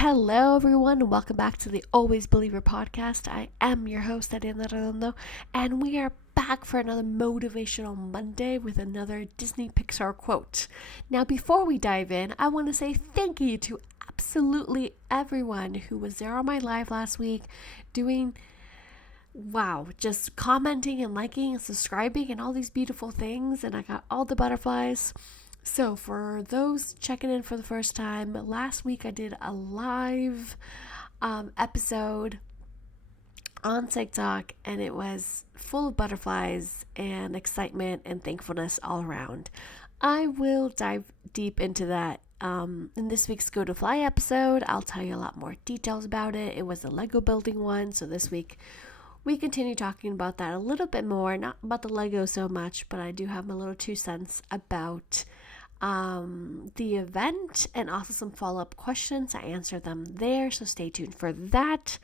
Hello, everyone. Welcome back to the Always Believer podcast. I am your host, Ariadna, and we are back for another Motivational Monday with another Disney Pixar quote. Now, before we dive in, I want to say thank you to absolutely everyone who was there on my live last week just commenting and liking and subscribing and all these beautiful things, and I got all the butterflies. So for those checking in for the first time, last week I did a live episode on TikTok, and it was full of butterflies and excitement and thankfulness all around. I will dive deep into that in this week's Go to Fly episode. I'll tell you a lot more details about it. It was a Lego building one, so this week we continue talking about that a little bit more, not about the Lego so much, but I do have my little 2 cents about the event and also some follow-up questions. I answer them there, so stay tuned for that.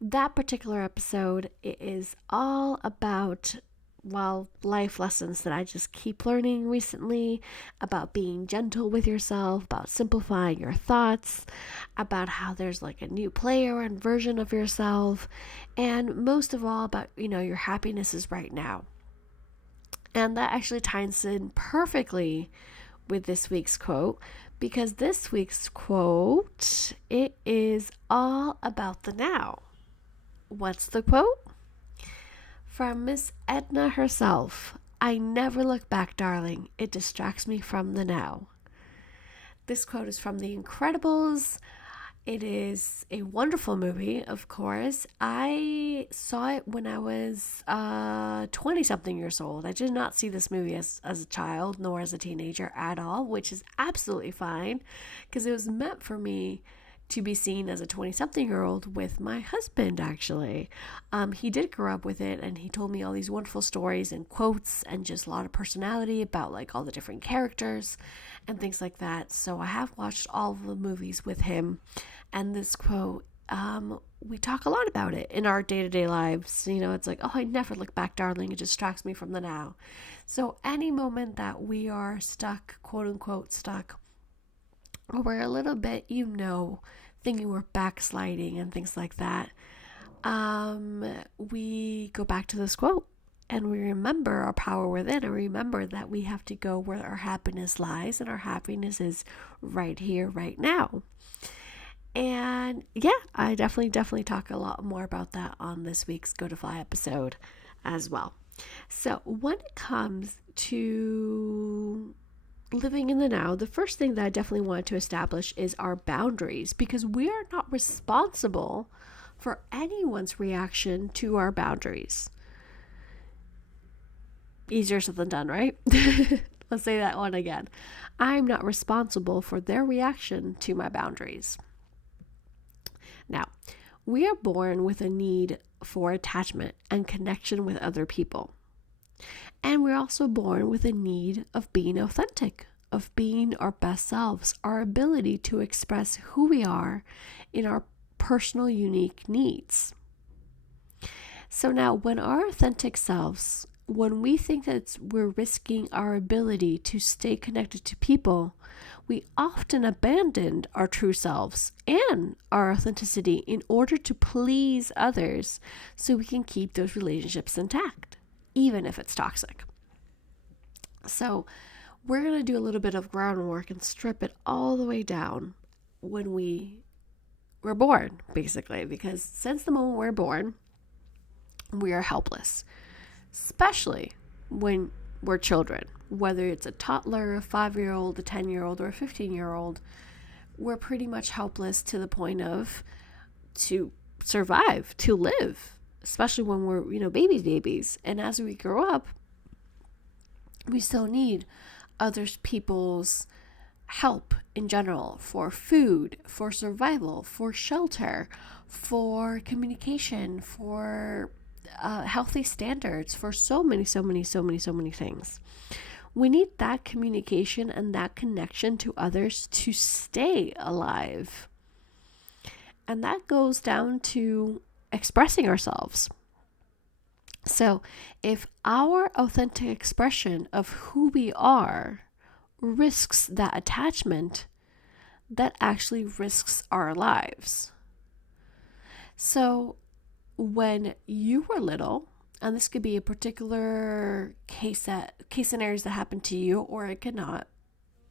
That particular episode, it is all about life lessons that I just keep learning recently, about being gentle with yourself, about simplifying your thoughts, about how there's like a new player and version of yourself, and most of all about, your happiness is right now. And that actually ties in perfectly with this week's quote, because this week's quote, it is all about the now. What's the quote? From Miss Edna herself. I never look back, darling. It distracts me from the now. This quote is from The Incredibles. It is a wonderful movie, of course. I saw it when I was 20-something years old. I did not see this movie as a child, nor as a teenager at all, which is absolutely fine, because it was meant for me to be seen as a 20-something-year-old with my husband, actually. He did grow up with it, and he told me all these wonderful stories and quotes and just a lot of personality about like all the different characters and things like that. So I have watched all of the movies with him, and this quote, we talk a lot about it in our day-to-day lives. It's like, oh, I never look back, darling. It distracts me from the now. So any moment that we are stuck, quote unquote stuck, or we're a little bit, thinking we're backsliding and things like that, we go back to this quote and we remember our power within, and remember that we have to go where our happiness lies, and our happiness is right here, right now. And yeah, I definitely talk a lot more about that on this week's Go to Fly episode as well. So when it comes to living in the now, the first thing that I definitely wanted to establish is our boundaries, because we are not responsible for anyone's reaction to our boundaries. Easier said than done, right? Let's say that one again. I'm not responsible for their reaction to my boundaries. Now, we are born with a need for attachment and connection with other people. And we're also born with a need of being authentic, of being our best selves, our ability to express who we are in our personal, unique needs. So now, when our authentic selves, when we think that we're risking our ability to stay connected to people, we often abandon our true selves and our authenticity in order to please others so we can keep those relationships intact, even if it's toxic. So we're going to do a little bit of groundwork and strip it all the way down when we were born, basically, because since the moment we're born, we are helpless, especially when we're children. Whether it's a toddler, a 5-year-old, a 10-year-old, or a 15-year-old, we're pretty much helpless to the point of to survive, to live, especially when we're, babies. And as we grow up, we still need other people's help in general for food, for survival, for shelter, for communication, for healthy standards, for so many things. We need that communication and that connection to others to stay alive. And that goes down to expressing ourselves. So if our authentic expression of who we are risks that attachment, that actually risks our lives. So when you were little, and this could be a particular case scenarios that happened to you, or it could not.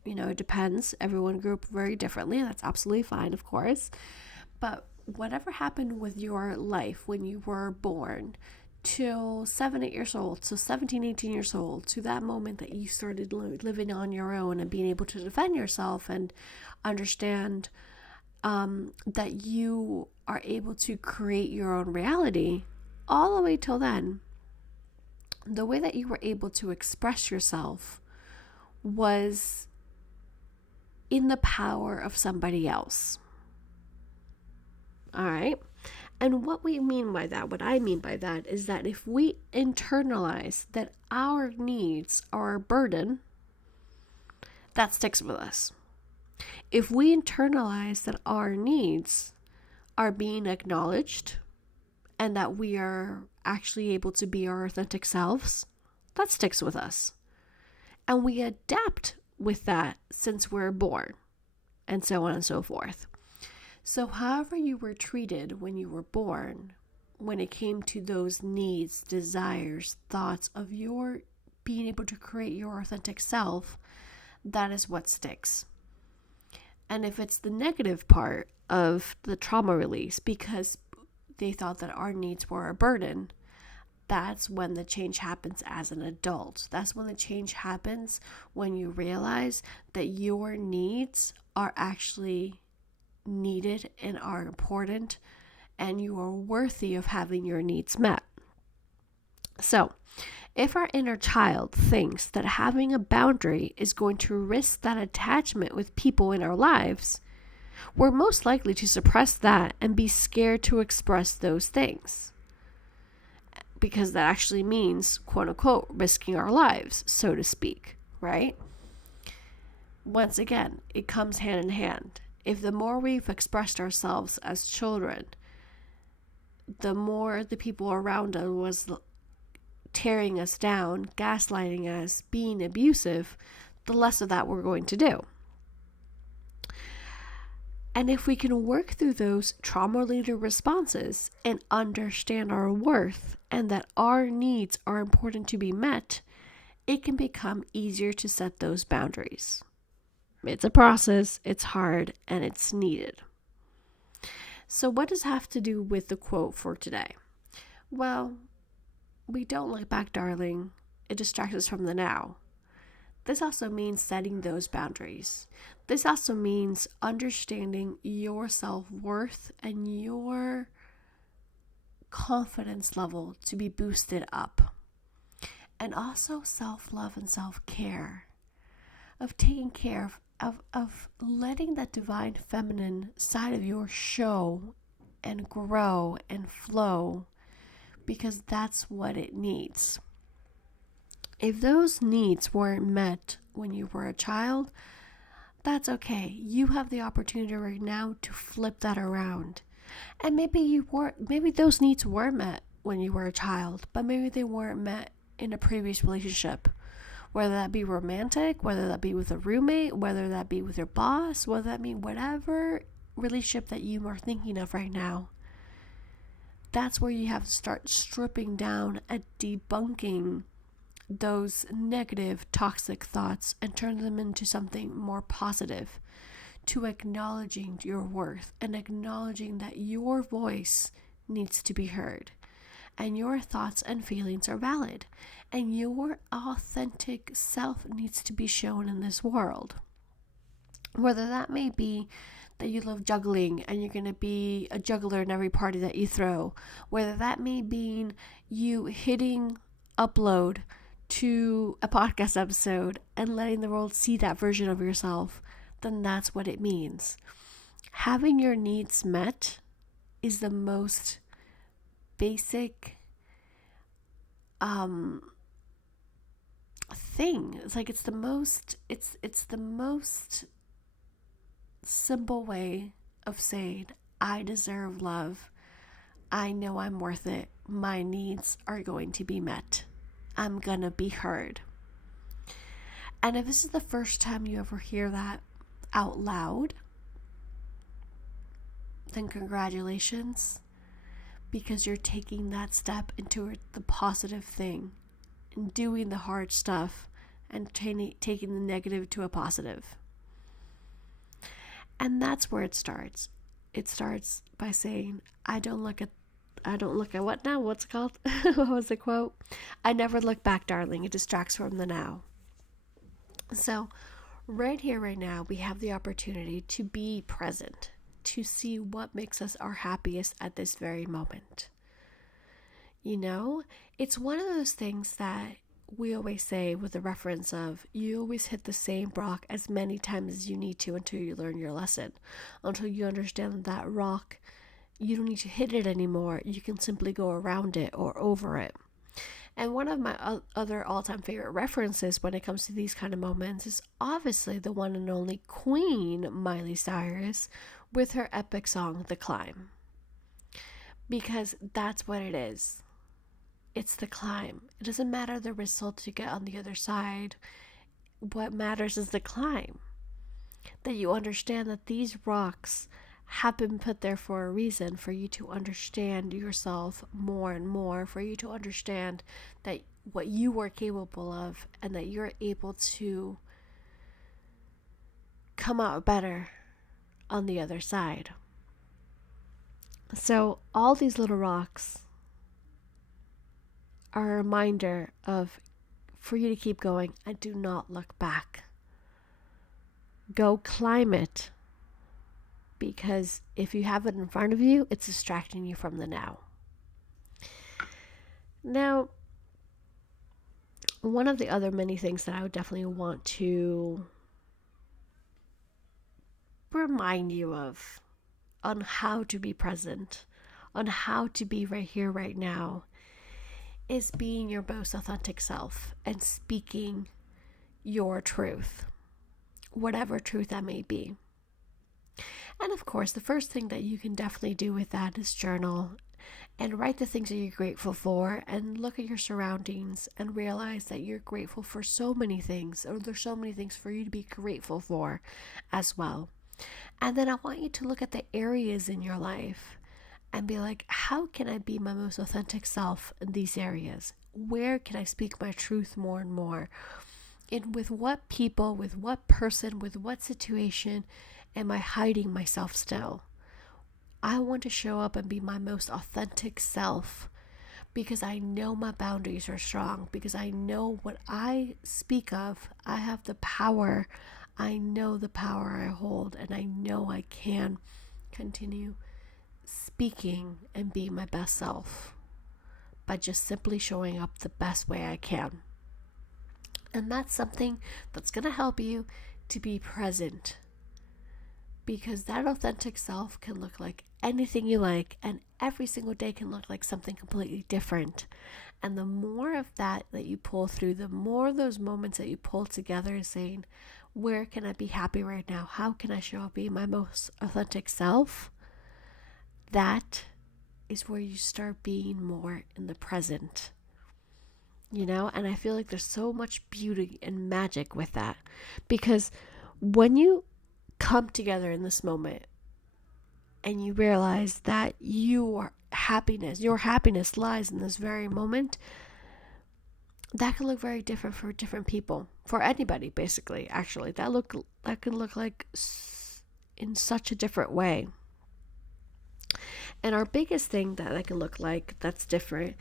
It depends. Everyone grew up very differently. That's absolutely fine, of course. But whatever happened with your life when you were born till 7, 8 years old, so 17, 18 years old, to that moment that you started living on your own and being able to defend yourself and understand that you are able to create your own reality, all the way till then, the way that you were able to express yourself was in the power of somebody else. All right? And what I mean by that is that if we internalize that our needs are a burden, that sticks with us. If we internalize that our needs are being acknowledged and that we are actually able to be our authentic selves, that sticks with us. And we adapt with that since we're born, and so on and so forth. So however you were treated when you were born, when it came to those needs, desires, thoughts of your being able to create your authentic self, that is what sticks. And if it's the negative part of the trauma release, because they thought that our needs were a burden, that's when the change happens as an adult. That's when the change happens, when you realize that your needs are actually needed and are important, and you are worthy of having your needs met. So, if our inner child thinks that having a boundary is going to risk that attachment with people in our lives, we're most likely to suppress that and be scared to express those things. Because that actually means, quote unquote, risking our lives, so to speak, right? Once again, it comes hand in hand. If the more we've expressed ourselves as children, the more the people around us was tearing us down, gaslighting us, being abusive, the less of that we're going to do. And if we can work through those trauma-related responses and understand our worth and that our needs are important to be met, it can become easier to set those boundaries. It's a process, it's hard, and it's needed. So what does it have to do with the quote for today? Well, we don't look back, darling. It distracts us from the now. This also means setting those boundaries. This also means understanding your self-worth and your confidence level to be boosted up. And also self-love and self-care. Of taking care of letting that divine feminine side of yours show and grow and flow, because that's what it needs. If those needs weren't met when you were a child, that's okay. You have the opportunity right now to flip that around. And maybe those needs were met when you were a child, but maybe they weren't met in a previous relationship. Whether that be romantic, whether that be with a roommate, whether that be with your boss, whether that be whatever relationship that you are thinking of right now. That's where you have to start stripping down and debunking those negative, toxic thoughts and turn them into something more positive, to acknowledging your worth and acknowledging that your voice needs to be heard and your thoughts and feelings are valid and your authentic self needs to be shown in this world. Whether that may be that you love juggling and you're going to be a juggler in every party that you throw, whether that may be you hitting upload to a podcast episode and letting the world see that version of yourself, then that's what it means. Having your needs met is the most basic thing. It's the most simple way of saying, I deserve love. I know I'm worth it. My needs are going to be met. I'm gonna be heard. And if this is the first time you ever hear that out loud, then congratulations, because you're taking that step into the positive thing and doing the hard stuff and taking the negative to a positive. And that's where it starts. It starts by saying, I don't look at what now? What's it called? What was the quote? I never look back, darling. It distracts from the now. So right here, right now, we have the opportunity to be present, to see what makes us our happiest at this very moment. You know, it's one of those things that we always say with the reference of, you always hit the same rock as many times as you need to until you learn your lesson, until you understand that rock, you don't need to hit it anymore. You can simply go around it or over it. And one of my other all-time favorite references when it comes to these kind of moments is obviously the one and only Queen Miley Cyrus with her epic song, The Climb. Because that's what it is. It's the climb. It doesn't matter the result you get on the other side. What matters is the climb. That you understand that these rocks have been put there for a reason, for you to understand yourself more and more, for you to understand that what you are capable of and that you're able to come out better on the other side. So all these little rocks are a reminder of, for you to keep going and do not look back. Go climb it. Because if you have it in front of you, it's distracting you from the now. Now, one of the other many things that I would definitely want to remind you of on how to be present, on how to be right here, right now, is being your most authentic self and speaking your truth, whatever truth that may be. And of course, the first thing that you can definitely do with that is journal and write the things that you're grateful for and look at your surroundings and realize that you're grateful for so many things, or there's so many things for you to be grateful for as well. And then I want you to look at the areas in your life and be like, how can I be my most authentic self in these areas? Where can I speak my truth more and more? And with what people, with what person, with what situation am I hiding myself still? I want to show up and be my most authentic self because I know my boundaries are strong, because I know what I speak of, I have the power. I know the power I hold, and I know I can continue speaking and being my best self by just simply showing up the best way I can. And that's something that's going to help you to be present, because that authentic self can look like anything you like, and every single day can look like something completely different. And the more of that you pull through, the more those moments that you pull together saying, where can I be happy right now? How can I show up being my most authentic self? That is where you start being more in the present. You know, and I feel like there's so much beauty and magic with that, because when you come together in this moment and you realize that your happiness lies in this very moment, that can look very different for different people, for anybody basically. Actually, that can look like in such a different way. And our biggest thing that can look like that's different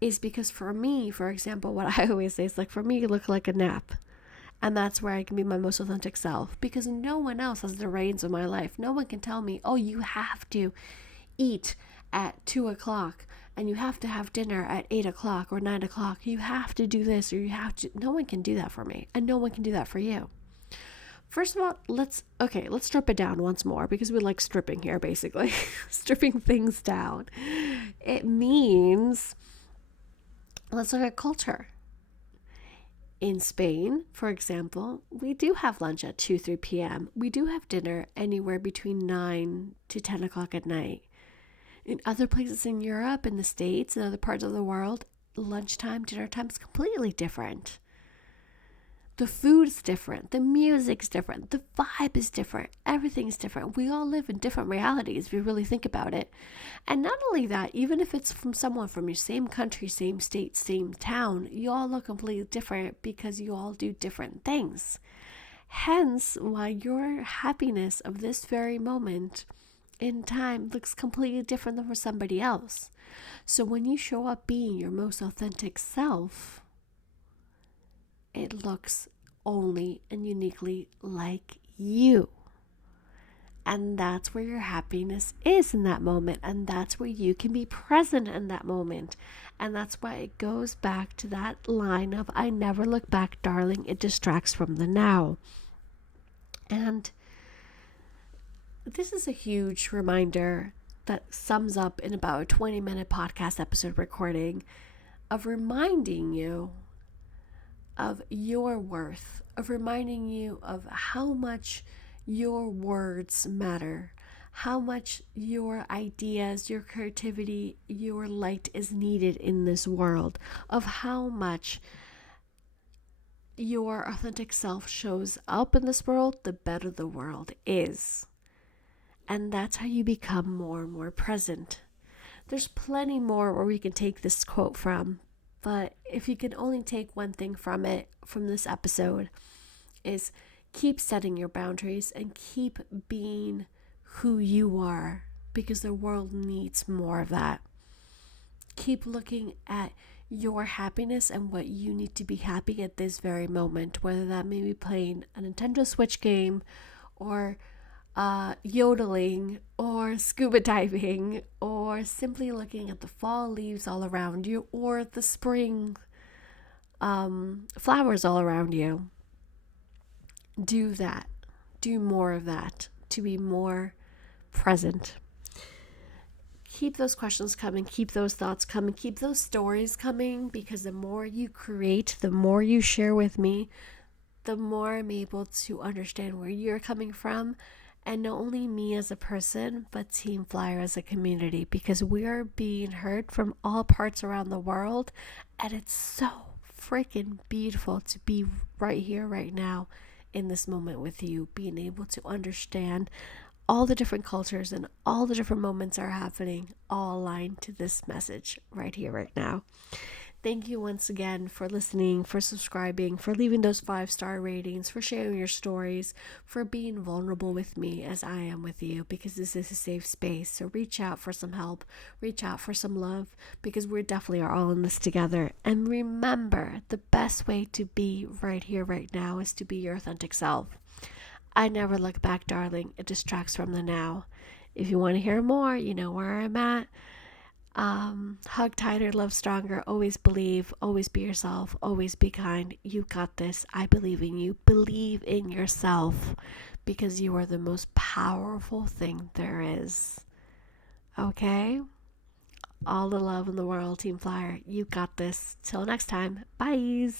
is because for me, for example, what I always say is like, for me, it look like a nap. And that's where I can be my most authentic self, because no one else has the reins of my life. No one can tell me, oh, you have to eat at 2:00 and you have to have dinner at 8:00 or 9:00. You have to do this, or you have to. No one can do that for me, and no one can do that for you. First of all, let's strip it down once more, because we like stripping here, basically. Stripping things down. It means, let's look at culture. In Spain, for example, we do have lunch at 2-3 p.m. We do have dinner anywhere between 9 to 10 o'clock at night. In other places in Europe, in the States, and other parts of the world, lunchtime, dinner time is completely different. The food's different, the music's different, the vibe is different, everything's different. We all live in different realities if you really think about it. And not only that, even if it's from someone from your same country, same state, same town, you all look completely different because you all do different things. Hence, why your happiness of this very moment in time looks completely different than for somebody else. So when you show up being your most authentic self, it looks only and uniquely like you. And that's where your happiness is in that moment. And that's where you can be present in that moment. And that's why it goes back to that line of, I never look back, darling. It distracts from the now. And this is a huge reminder that sums up in about a 20-minute podcast episode recording of reminding you of your worth, of reminding you of how much your words matter, how much your ideas, your creativity, your light is needed in this world, of how much your authentic self shows up in this world, the better the world is. And that's how you become more and more present. There's plenty more where we can take this quote from, but if you can only take one thing from it, from this episode, is keep setting your boundaries and keep being who you are, because the world needs more of that. Keep looking at your happiness and what you need to be happy at this very moment, whether that may be playing a Nintendo Switch game or yodeling or scuba diving or simply looking at the fall leaves all around you or the spring flowers all around you. Do that. Do more of that to be more present. Keep those questions coming, keep those thoughts coming, keep those stories coming, because the more you create, the more you share with me, the more I'm able to understand where you're coming from. And not only me as a person, but Team Flyer as a community, because we are being heard from all parts around the world. And it's so freaking beautiful to be right here, right now, in this moment with you, being able to understand all the different cultures and all the different moments are happening, all aligned to this message right here, right now. Thank you once again for listening, for subscribing, for leaving those 5-star ratings, for sharing your stories, for being vulnerable with me as I am with you, because this is a safe space. So reach out for some help, reach out for some love, because we definitely are all in this together. And remember, the best way to be right here, right now is to be your authentic self. I never look back, darling. It distracts from the now. If you want to hear more, you know where I'm at. Hug tighter, love stronger, always believe, always be yourself, always be kind. You got this. I believe in you. Believe in yourself, because you are the most powerful thing there is. Okay? All the love in the world, Team Flyer. You got this. Till next time. Bye.